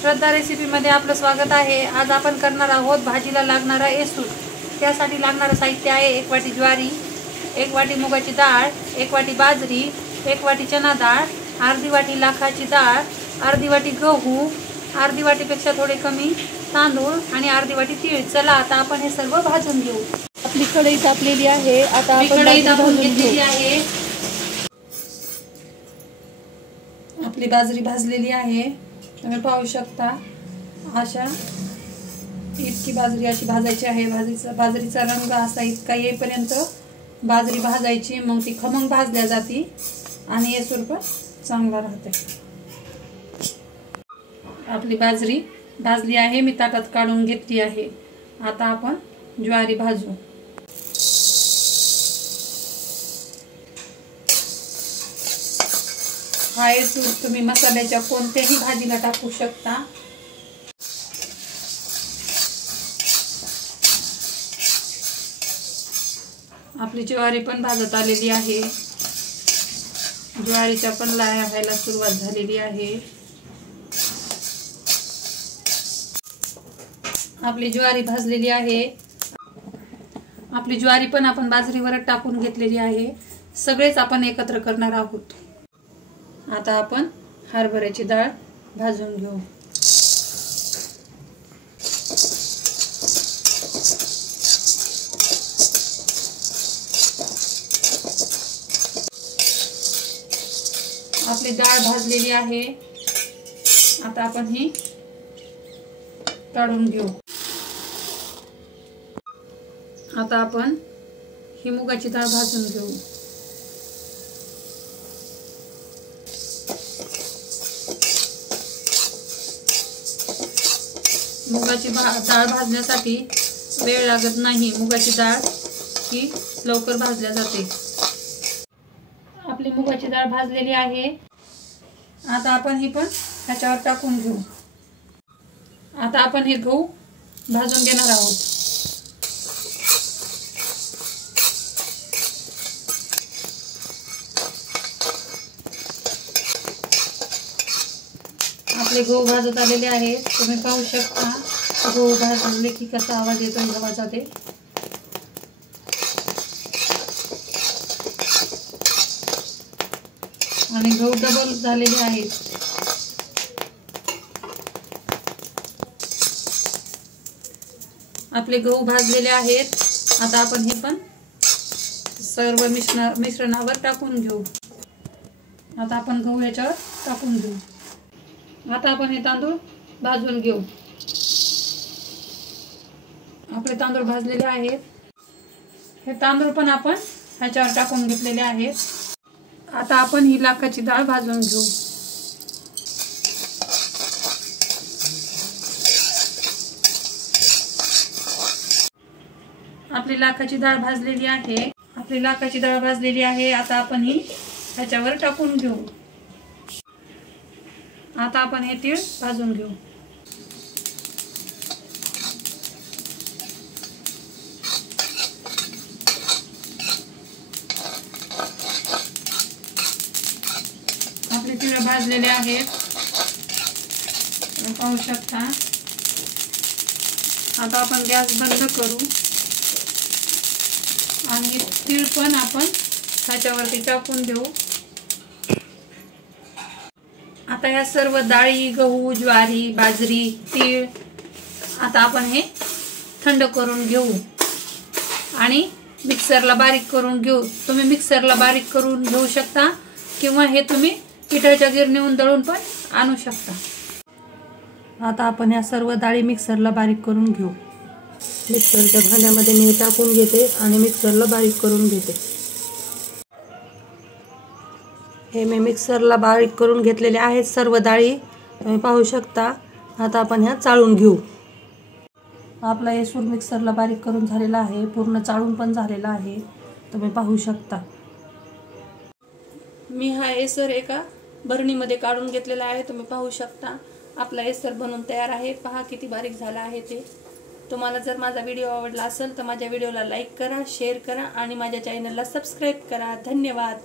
श्रद्धा रेसिपीमध्ये आपलं स्वागत आहे। आज आपण करणार आहोत भाजीला लागणारा एसूर। त्यासाठी लागणारे साहित्य आहे 1 वाटी ज्वारी, 1 वाटी मुगाची डाळ, 1 वाटी बाजरी, 1 वाटी चना डाळ, अर्धी वाटी लाखाची डाळ, अर्धी वाटी गहू, अर्धी वाटीपेक्षा थोडे कमी तांदूळ आणि अर्धी वाटी तीळ। चला आता आपण हे सर्व भाजून घेऊ। आपली कढई तापलेली आहे। आता आपण कढई तापवून घेतलेली आहे। आपली बाजरी भाजलेली आहे, तुम्ही पाहू शकता। अशा इतकी बाजरी अशी भाजायची आहे। बाजरीचा रंग असा इतका येईपर्यंत बाजरी भाजायची, मग ती खमंग भाजल्या जाते आणि एसूर पण चांगला राहते। आपली बाजरी भाजली आहे, मी ताटात काढून घेतली आहे। आता आपण ज्वारी भाजू। हा एसूर तुम्ही मसाल्याच्या कोणत्याही भाजीला टाकू शकता। आपली ज्वारी पण भाजत आलेली आहे। ज्वारीच्या पण लाह्या व्हायला सुरुवात झालेली आहे। आपली ज्वारी भाजलेली आहे। आपली ज्वारी पण आपण बाजरीवर टाकून घेतलेली आहे। सगळेच आपण एकत्र करणार आहोत। आता आपण हरभऱ्याची डाळ भाजून घेऊ। आपली डाळ भाजलेली आहे। आता आपण ही काढून घेऊ। आता आपण ही मुगाची डाळ भाजून घेऊ। मुगाची डाळ भाजण्यासाठी वेळ लागत नाही। मुगाची डाळ ही लवकर भाजल्या जाते। आपली मुगाची डाळ भाजलेली आहे। आता आपण ही पण ह्याच्यावर टाकून घेऊ। आता आपण हे गहू भाजून घेणार आहोत। आपले गहू भाजत आलेले आहेत, तुम्ही पाहू शकता। गहू भाजले की कसा आवाज येतो गव्हाचा ते। आणि गहू डबल झालेले आहेत। आपले गहू भाजलेले आहेत। आता आपण हे पण सर्व मिश्रणावर टाकून घेऊ। आता आपण गहू याच्यावर टाकून घेऊ। आता आपण हे तांदूळ भाजून घेऊ। आपले तांदूळ भाजलेले आहेत। हे तांदूळ पण आपण ह्याच्यावर टाकून घेतलेले आहेत। आता आपण ही लाखाची डाळ भाजून घेऊ। आपली लाखाची डाळ भाजलेली आहे। आपली लाखाची डाळ भाजलेली आहे। आता आपण ही ह्याच्यावर टाकून घेऊ। आता आपण हे तीळ भाजून घेऊ। आपले तीळ भाजलेले आहेत, पाहू शकता। आता आपण गॅस बंद करू आणि तीळ पण आपण ह्याच्यावरती टाकून देऊ। आता या सर्व डाळी, गहू, ज्वारी, बाजरी, तीळ आता आपण हे थंड करून घेऊ आणि मिक्सरला बारीक करून घेऊ। तुम्ही मिक्सरला बारीक करून घेऊ शकता किंवा हे तुम्ही पिठाच्या गिरणीहून दळून पण आणू शकता। आता आपण या सर्व डाळी मिक्सरला बारीक करून घेऊ। मिक्सरच्या भांड्यामध्ये मी टाकून घेते आणि मिक्सरला बारीक करून घेते। हे मी मिक्सरला बारीक करून घेतलेले आहेत सर्व डाळी, तुम्ही पाहू शकता। आता आपण ह्या चाळून घेऊ। आपला एसूर मिक्सरला बारीक करून झालेला आहे, पूर्ण चाळून पण झालेला आहे, तुम्ही पाहू शकता। मी हा एसूर एका भरणीमध्ये काढून घेतलेला आहे, तुम्ही पाहू शकता। आपला एसूर बनवून तयार आहे, पहा किती बारीक झाला आहे ते। तुम्हाला जर माझा व्हिडिओ आवडला असेल तर माझ्या व्हिडिओला लाईक करा, शेअर करा आणि माझ्या चॅनलला सबस्क्राईब करा। धन्यवाद।